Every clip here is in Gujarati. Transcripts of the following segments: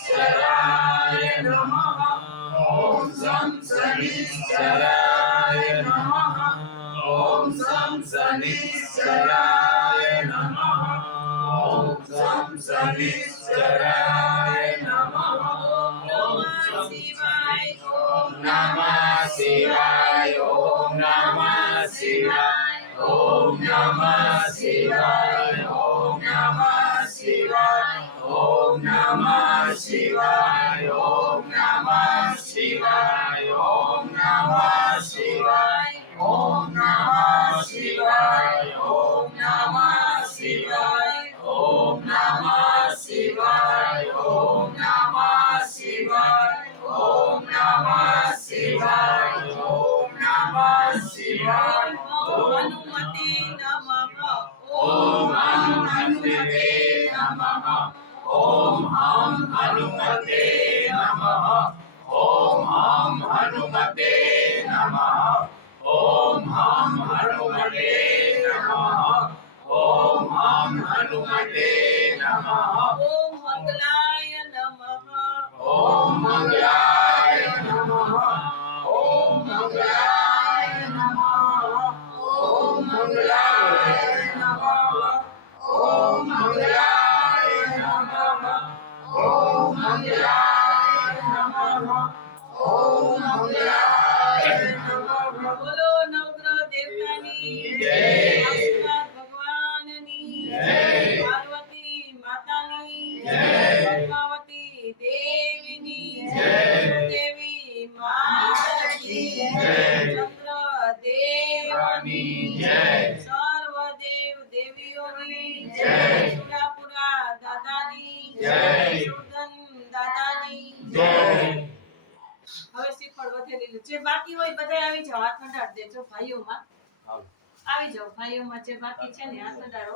शनिश्चराय नमः ॐ शं शनिश्चराय नमः ॐ शं शनिश्चराय नमः ॐ शं शनिश्चराय नमः ॐ नमः शिवाय ॐ नमः शिवाय ॐ नमः शिवाय ॐ नमः शिवाय ॐ नमः शिवाय ॐ नमः शिवाय ॐ नमः शिवाय ॐ नमः शिवाय ॐ नमः शिवाय ॐ नमः शिवाय ॐ नमः शिवाय ॐ नमः शिवाय ॐ नमः शिवाय हनुमते नमः ॐ हनुमते नमः ॐ हनुमते नमः ॐ हनुमते नमः ॐ हनुमते नमः ॐ हनुमते नमः ओम मंगलाय नमः ॐ मंगलाय नमः ॐ मंगलाय नमः ॐ मंगलाय नमः ॐ मंगलाय नमः ॐ मंगलाय नमः ॐ मंगलाय नमः बोलो नवग्रह देवतानी जय। आशीर्वाद भगवाननी जय। पार्वती मातानी जय। पद्मावती देवीनी जय। देवी माता की जय। चंद्र देवनी जय। सर्वदेव देवीઓની जय। સુરાપુરા દાદાની जय। સુરધન દાદાની जय। હવે શ્રીફળ વધેલી જે બાકી હોય બધા આવી જાઓ હાથ અડાડ દેજો ભાઈઓમાં આવી જાઓ ભાઈઓમાં જે બાકી છે ને હાથ અડાડો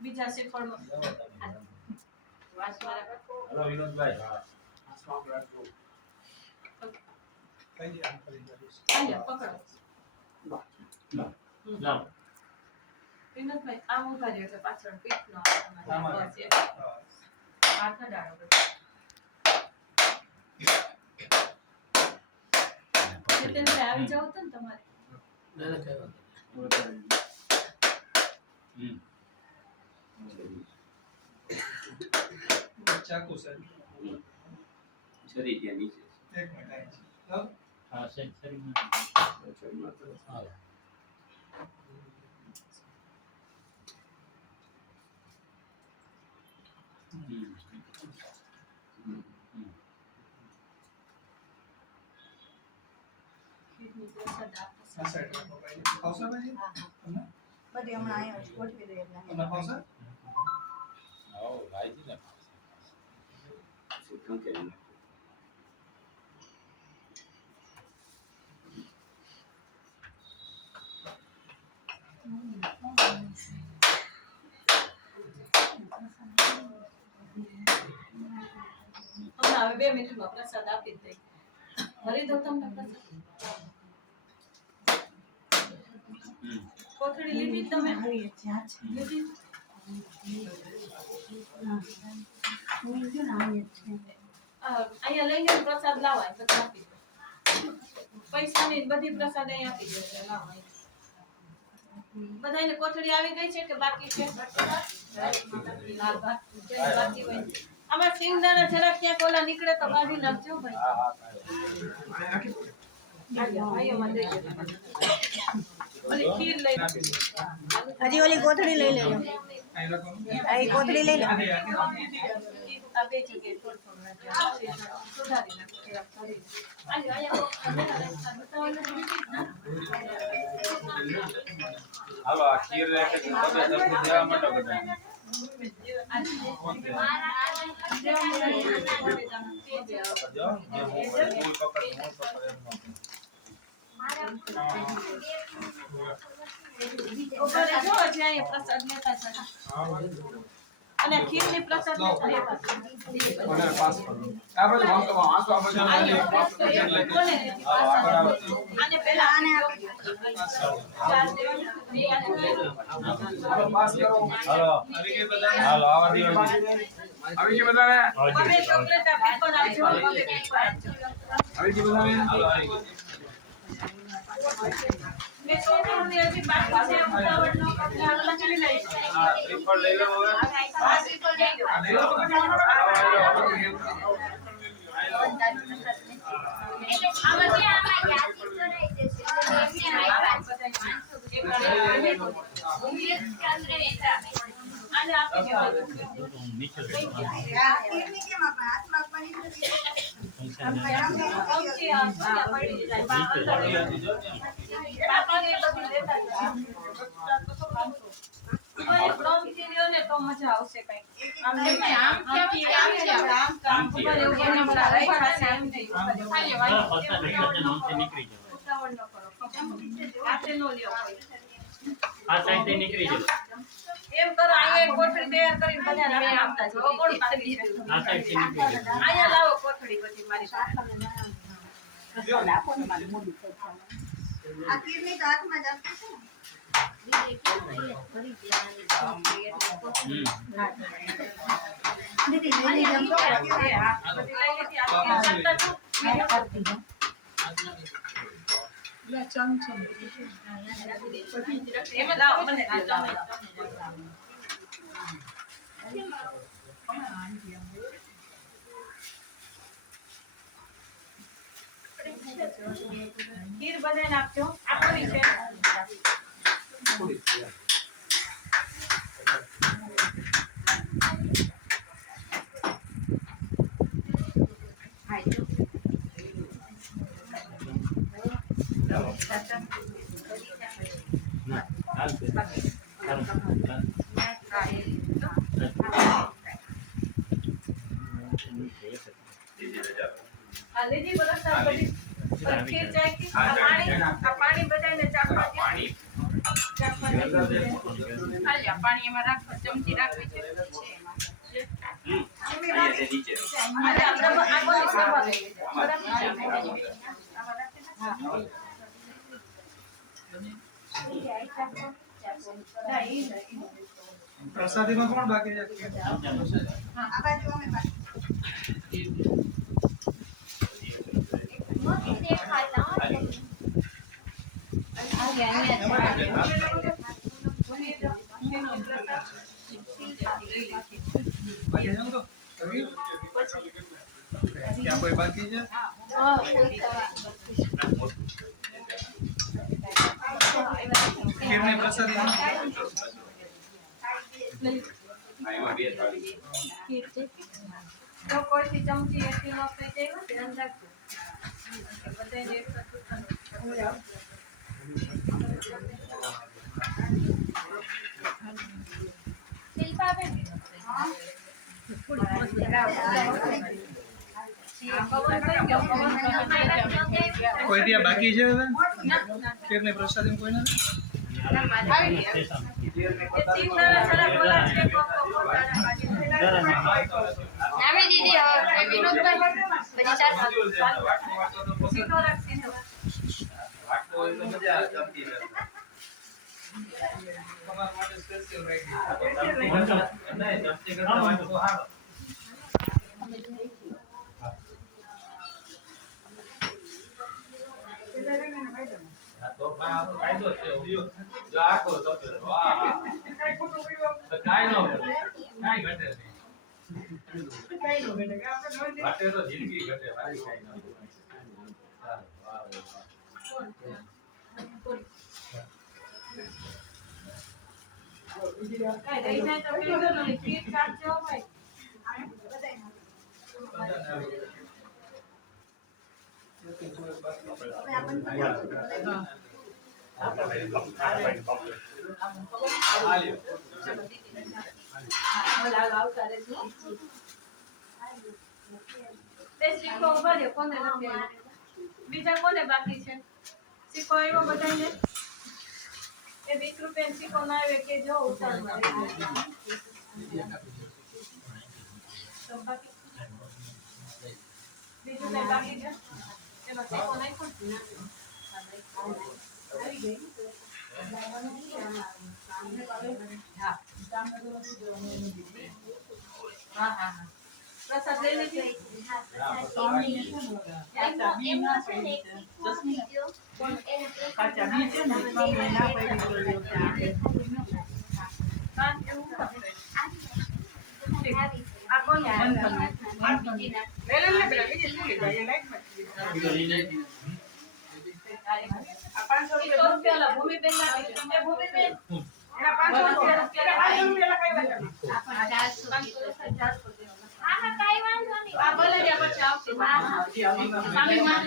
બીજા શ્રીફળમાં વાસ મારા હેલો વિનોદભાઈ અહીંયા પકડો જાઓ વિનોદભાઈ આમ ઉભા રહ્યો એટલે પાછળ પીઠ નો આવે તમારે બસ એ હાથ અડાડો જીતેનભાઈ આવી જાવ તો ને તમારે ચાકુ સર શરીર ત્યાં નીચે એક મિનિટ આવી છે લાવ. હા શરીરમાં હા ખીરનું પ્રસાદ આપો આ સાઈડ રાખો ભાઈ ફાવશે ભાઈ તમને બધી હમણાં અહીંયા ગોઠવી દઈએ એટલે તમને ફાવશે આવો ભાઈજી ને સુખમ કરીને હમણાં હવે 2 મિનિટમાં પ્રસાદ આપી જ દઈ ભરી દઉં તમને પ્રસાદ કોથળી લીધી તમે આવીએ જ્યાં છે લીધી હું જો ને આવીએ છીએ અહીંયા લઈને પ્રસાદ લાવાય પછી આપી દો પૈસાની બધી પ્રસાદ અહીંયા આપી દો એટલે લાવાય બધાને કોથળી આવી ગઈ છે કે બાકી છે હા, બાકી હોય આમાં સિંગદાણા જરાક ક્યાંક ઓલા નીકળે તો કાઢી નાખજો ભાઈ હાલો, ભાઈઓમાં દઈ દેજો. ઓલી ખીર લઈ હજી ઓલી કોથળી લઈ લેજો અહીં રાખો આ એ કોથળી લઈ લો આને આને આ બે જગ્યાએ થોડું નાખજો. સુધારી નાખો જરાક ભરી. અહીંયા બતાવવાનું હાલો આ ખીર રાખે છે તમે સરખું દેવા માટે બધા જો હું પકડ ઉપર જો હજી અહીંયા પ્રસાદ લેતા જજો. અને ખીરની પ્રસાદ લેતા આવ્યા. મને પાસ કરો આ બાજુ વાંચો વાંચો આ બાજુ આને પાસ પાસ કરી કરી. એટલે કોને નથી પાસ કરવાનો? આને પહેલા આને આપી દો. ચાર દેવાના. બે આને લેજો. હાલો પાસ કરો હાલો આવી ગઈ બધા હાલો આવા દો આવી ગઈ બધાને હવે ચોકલેટ આપી પણ આપજો. હવે આવી ગઈ બધાને હાલો આવી ગઈ મેં સોનીની હજી બાકી છે ઉતાવળનો એટલે આ લખી લઈશ. હા શ્રીફળ લઈ લો હવે આ શ્રીફળ લઈ લો. આ લઈ લો તમે આને આપી દો. ચમચી આપો ને પડી જાય. બાપાને બધું લેતા જાઓ. ઓય બ્રોમથી લ્યો ને તો મજા આવશે કઈક. આમ નહીં, આમ આમ ઉપર એવું બનાવતા રાખ્યા છે આમ નહીં. ખાલી વાંચી ઉતાવળ ન કરો. હાથે ન લ્યો કોઈ. એમ કરો અહીંયા એક કોથળી તૈયાર કરીને બધાને આપણે આપતા જાઓ. કોણ પાકી છે? અહીંયા લાવો કોથળી બધી મારી પાસે. એમાં લાવો મને ખીર બધાને આપજો. આ કોની છે? આ લીધી બધા શાકભાજી. ખીર ચાખી. આ પાણી બધાને ચાખવા દે. ચાખવા દે. પાણી એમાં રાખો ચમચી રાખવી છે અને આપણે આ બધી સભા લઈ લેજો. બરાબર? પ્રસાદીમાં કોણ બાકી છે બાકી છે તો કવિ ક્યાં કોઈ બાકી છે ખીરની પ્રસાદી તો કોઈથી ચમચી એટલી ન થઈ જાય ને ધ્યાન રાખજો. બધાને એક સરખું શિલ્પાબેન. પવન થઈ ગયો. કોઈ ત્યાં બાકી છે હવે ના, ના. ખીરની પ્રસાદી કોઈ નથી નામે દીદી વિનોદભાઈ પછી ચાર તમારા માટે સ્પેશિયલ રાખી કાયદો છે જો આખો તો વાહ કાઈ નો કાઈ ઘટે નહીં ઘટે તો જિંદગી ઘટે ભાઈ કાઈ ન વાહ બીજા કોને બાકી છે? સિક્કો આવ્યો બધાને? એ 20 રૂપિયાનો સિક્કો ના આવે કે જો ઉતાર બાકી છે એનો શેકો નાખ્યો ને? આવી ગઈ. હા હા હા પ્રસાદ લઈ લેજે. હા, એવું કરશે. આ કોણ છે? આ 500 રૂપિયા લા ભૂમિબેન ના કીધું. એ ભૂમિબેન એના 500 રૂપિયા આ ભલે રહ્યા પછી આવશે. સ્વામી માં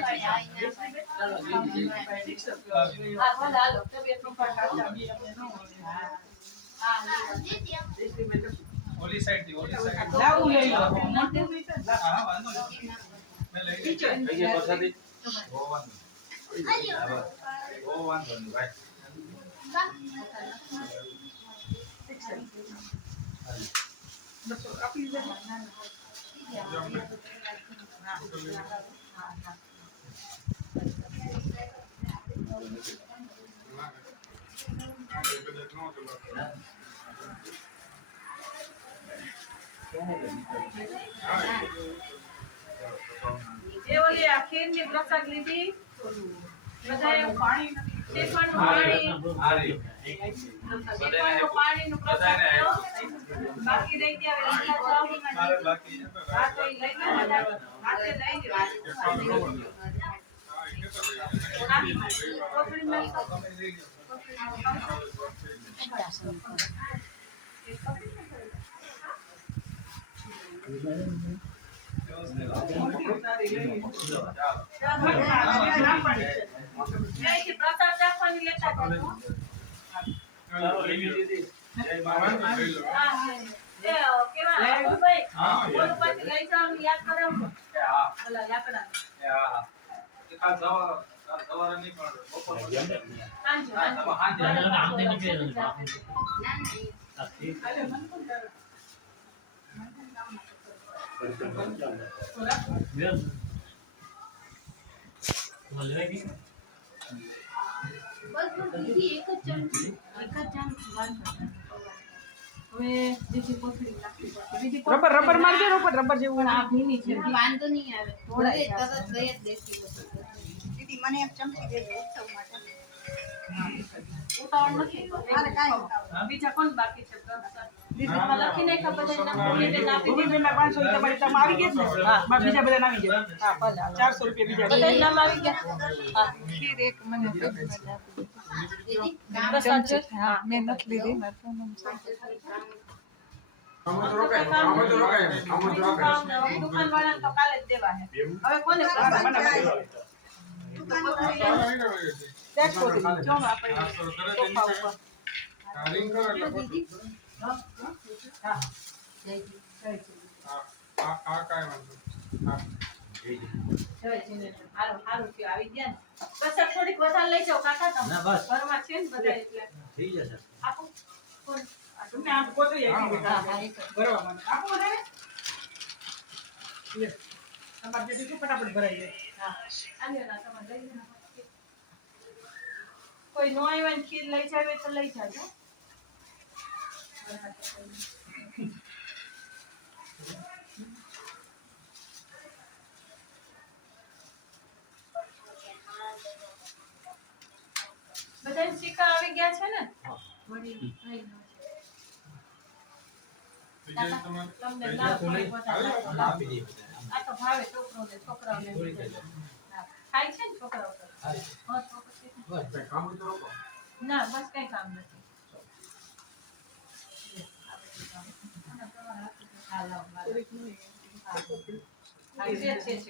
હા ભલે હાલો તબિયત નું પણ ઓલી સાઈડ થી ઓલી સાઈડ લાવું લઈ લો હા વાંધો નહીં મે લઈ લીધું થઈ ગઈ પ્રસાદી ઓ વાંધો નહીં ભાઈ એ ઓલી આ ખીરની પ્રસાદ લીધી બધાએ પાણી શેકવાનું પાણી શેકવાનું પાણીનું પ્રસાદ લ્યો. બાકી રહી ગયા હવે લઈ જાઓ. મારે બાકી છે હા તો ઈ લઈ જાઓ બધા. હાથે લઈ જાઓ. કોથળીમાં તમે લઈ લો જયથી પ્રસાદ રાખવાની લેતા કરજો. ચાલો લઈ લીધી જય બાબા લઈ લો હા એ કેવા અબુભાઈ બોલ પછી લઈ જવાનું યાદ કરાવજો. હા ઓલા લાકડા હા કાલ સવારે નહીં પણ બપોર પછી સાંજે હા તમે સાંજે રબર મારજો રબર જેવું આ ભીની છે વાંધો નહીં આવે ઢોળાય તરત દઈ જ દેતી દીદી મને એક ચમચી દેજો ઉત્સવ માટે ઉતાવળ નથી મારે કાંઈ ઉતાવળ બીજા કોણ બાકી છે પ્રસાદ દીદીમાં લખી નાખ્યા બધાના ભૂમિબેન આપી દીધું. ભૂમિબેનના 500 રૂપિયા મારી તમે આવી ગયા ને હા બીજા બધા આવી ગયા હા ભલે 400 રૂપિયા બીજા બધાના નામ આવી ગયા હા દીદી પ્રસાદ છે હા મેં નથી લીધી દુકાનવાળાને તો કાલે જ દેવા છે. હવે કોને પ્રસાદ ટેક્સ કોથી જો આપણે સોફા ઉપર રિંગ કરો એટલે આ કાઈ વાંધો હા જય જીનેન્દ્ર. હારું હારું થયું આવી ગયા ને. પ્રસાદ થોડીક વધારે લઈ જાઓ કાકા તમે. ઘરમાં છે ને બધા એટલે. આપો. કોણ? તમે આ કોથળી આપી બેટા ભરવા મને આપો મને લે તમાર જે દીકરી ફટાફટ ભરાઈ જાય હા. આલ્યો ના તમારે લઈ લેના. કોઈ નો આવ્યા ને ખીર લઈ જાવે તો લઈ જાજો. બધા સિક્કા આવી ગયા છે ને વળી લઈ લો. બીજા તમારે તમને ના થોડી વધારે આપી દે આ તો ભાવે છોકરાઓને હા. ખાય છે ને છોકરાઓ તો હા તો પછી કામ તો રોકો ના બસ કઈ કામ નથી. હા લાવ છે.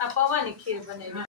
આ પૌવાની ખીર બનેલી